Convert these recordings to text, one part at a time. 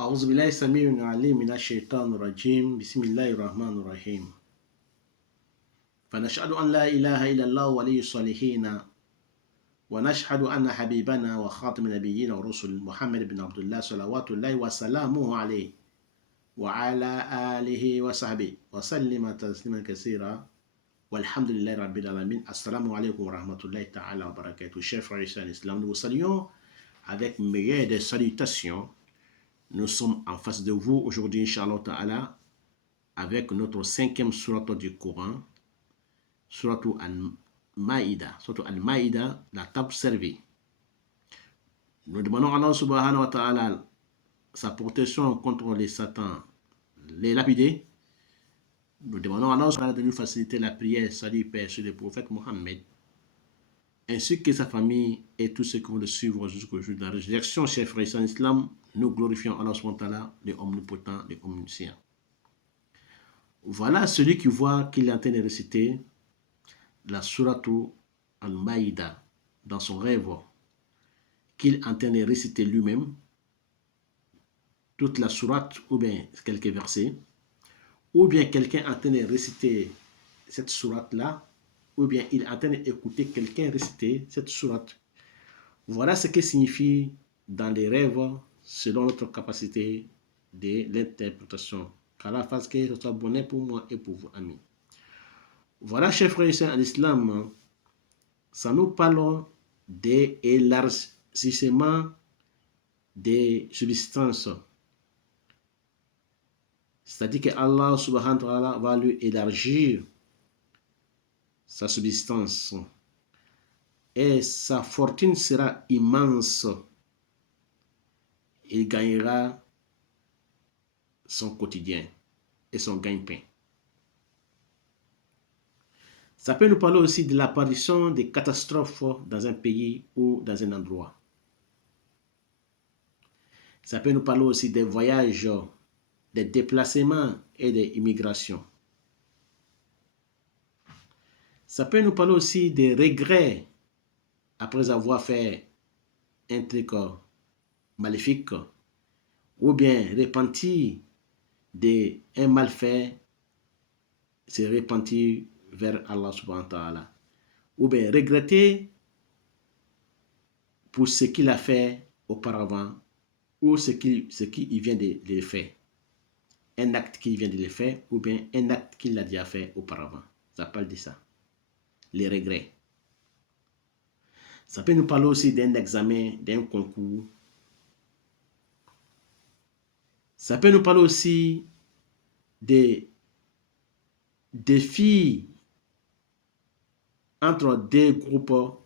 أعوذ بالله السميع العليم من الشيطان الرجيم بسم الله الرحمن الرحيم فنشهد أن لا إله إلا الله ولي الصالحين ونشهد أن حبيبنا وخاتم النبيين ورسل محمد بن عبد الله صلوات الله وسلامه عليه وعلى آله وصحبه وسلم تسليما كثيرا والحمد لله رب العالمين. Assalamu alaikum wa rahmatullahi ta'ala wa barakatuh. Chers frères et sœurs en islam, nous vous saluons avec meilleure des salutations. Nous sommes en face de vous aujourd'hui, Inch'Allah Ta'ala, avec notre 5e sourate du Coran, sourate Al-Maïda. Sourate Al-Maïda, la table servie. Nous demandons à Allah Subhanahu wa Ta'ala sa protection contre les satans, les lapidés. Nous demandons à Allah Subhanahu wa Ta'ala de nous faciliter la prière, salut, paix sur le prophète Mohammed, ainsi que sa famille et tous ceux qui vont le suivre jusqu'au jour de la résurrection. Chers frères et sœurs en islam, nous glorifions Allah subhanahu wa ta'ala, le omnipotent, le omniscient. Voilà celui qui voit qu'il est en train de réciter la sourate Al-Maïda dans son rêve, qu'il est en train de réciter lui-même toute la sourate ou bien quelques versets, ou bien quelqu'un est en train de réciter cette sourate-là, ou bien il est en train d'écouter quelqu'un réciter cette sourate. Voilà ce que signifie dans les rêves selon notre capacité de l'interprétation. Qu'Allah fasse que ce soit bonheur pour moi et pour vous, amis. Voilà, chers frères et sœurs en islam, ça nous parle d'élargissement des subsistances. C'est-à-dire que Allah subhanahu wa ta'ala va lui élargir sa subsistance et sa fortune sera immense. Il gagnera son quotidien et son gagne-pain. Ça peut nous parler aussi de l'apparition des catastrophes dans un pays ou dans un endroit. Ça peut nous parler aussi des voyages, des déplacements et des immigrations. Ça peut nous parler aussi des regrets après avoir fait un truc maléfique, ou bien repentir d'un mal fait, se repentir vers Allah subhanahu wa ta'ala, ou bien regretter pour ce qu'il a fait auparavant, ou ce qu'il vient de le faire, un acte qu'il vient de le faire, ou bien un acte qu'il a déjà fait auparavant. Ça parle de ça, les regrets. Ça peut nous parler aussi d'un examen, d'un concours. Ça peut nous parler aussi des défis entre deux groupes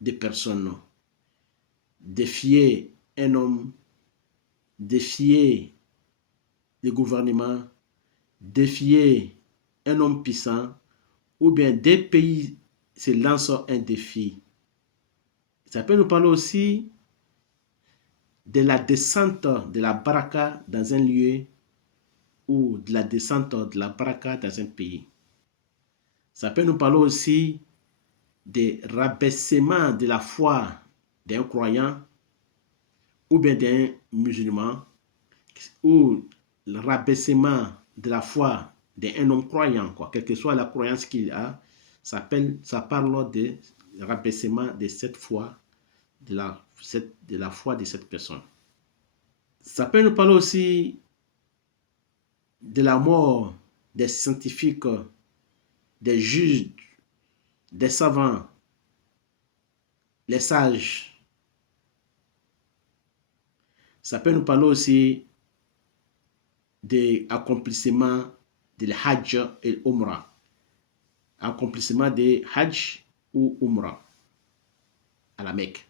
de personnes. Défier un homme, défier le gouvernement, défier un homme puissant, ou bien des pays se lancent un défi. Ça peut nous parler aussi de la descente de la baraka dans un lieu ou de la descente de la baraka dans un pays. Ça peut nous parler aussi des rabaissements de la foi d'un croyant ou bien d'un musulman, ou le rabaissement de la foi d'un homme croyant, quelle que soit la croyance qu'il a. Ça parle de rabaissement de cette foi, de la foi de cette personne. Ça peut nous parler aussi de la mort des scientifiques, des juges, des savants, les sages. Ça peut nous parler aussi de l'accomplissement de Hajj et Umrah. Accomplissement de Hajj ou Umrah à la Mecque.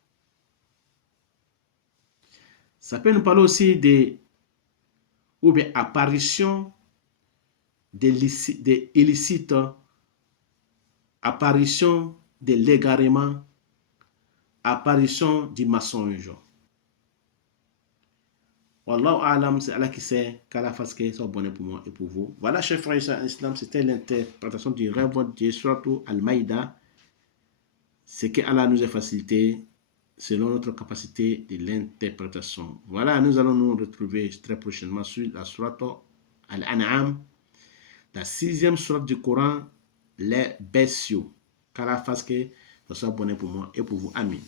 Ça peut nous parler aussi de ou bien apparition des illicites, apparition de l'égarement, apparition du mensonge. Wallahu a'lam, c'est Allah qui sait, qu'Allah fasse que soit bonheur pour moi et pour vous. Voilà, chers frères et sœurs en islam, c'était l'interprétation du rêve de Sourate Al-Maïda. C'est que Allah nous a facilité selon notre capacité de l'interprétation. Voilà, nous allons nous retrouver très prochainement sur la sourate Al-An'am, la 6e sourate du Coran, les bestiaux. Qu'Allah fasse que ce soit bonheur pour moi et pour vous. Amis.